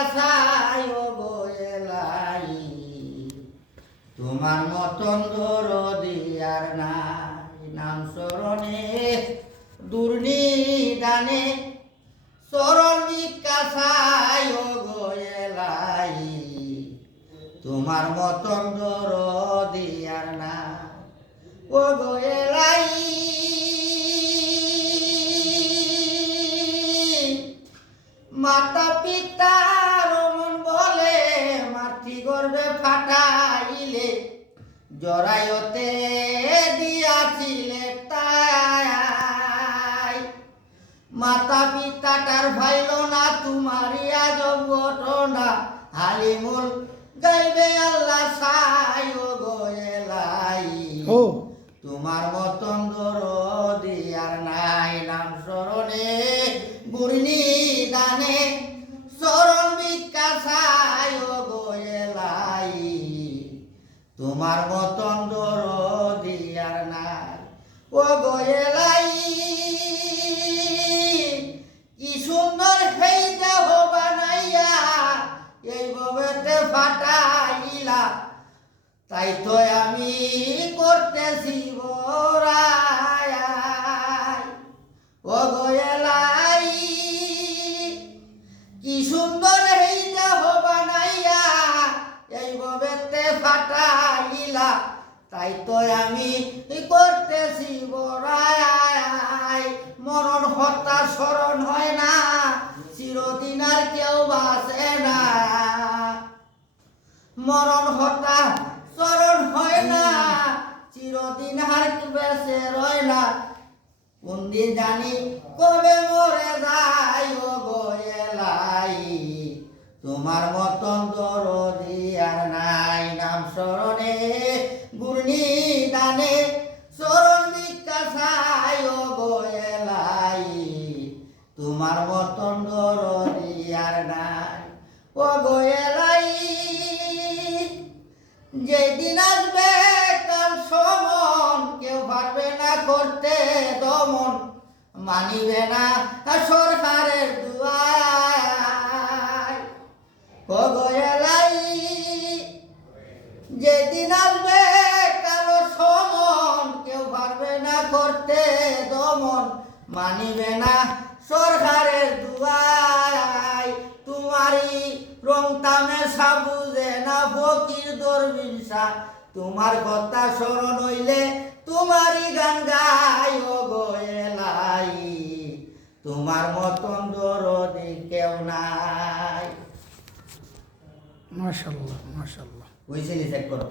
কাছাই ও গো এলাই, তোমার মতন দরদি আর নাই। নাম স্মরণে দুর্নিদানে চরণ কাছাই ও গো এলাই, তোমার মতন দরদি আর নাই ও গো এলাই। মাতা পিতার মন বলে মাতৃ গর্ভে ফাটাইলে, জরায়তে দিয়াছিলে তাই। মাতা পিতাটার ভাইল না তোমারই আজব ঘটনা, হালিমুল গাইবে আল্লাহ সাই ও গো এলাই, তোমার মতন দরদি আর নাই। নাম স্মরণে গুরনি দানে চরণ বিকাশায় ও গো এলাই, তোমার মতন দরদি আর নাই ও গো এলাই। কি সুন্দর সেই দেহ বানাইয়া এই ভবেতে ফাটাইলা, তাই তো আমি করতেছি বড়াই ও গো এলাই। কি সুন্দর এই দেহ বানাইয়া এই ভবেতে ফাটাইলা, তাই তো আমি করতেছি বড়াই। মরণ হত্যা স্মরণ হয় না, চিরদিন আর কেউ বাঁচে না। মরণ হত্যা স্মরণ হয় না, চিরদিন আর বেঁচে রয় না। কোনদিন জানি কবে মরে যাই ও গো এলাই, তোমার মতন দরদি আর নাই। নাম স্মরণে গুরনি দানে চরণ বিকাশাই ও গো এলাই, তোমার মতন দরদি আর নাই ও গো এলাই। যেদিন আসবে কাল সমন, কেউ পারবে না করতে দমন, মানিবে না সরকারের দুয়ার ও গো এলাই। যেদিন আসবে কাল সমন, কেউ পারবে না করতে দমন, মানিবে না সরকারের দুয়ার। তোমারই রং তামেশা বুঝে না ফকির দরবিশা, তোমার কথা স্মরণ হইলে তোমারই গান গাই ও গো এলাই, তোমার মতন দরদি কেউ নাই। মাশাআল্লাহ মাশাআল্লাহ। বুঝছিলি চেক করো।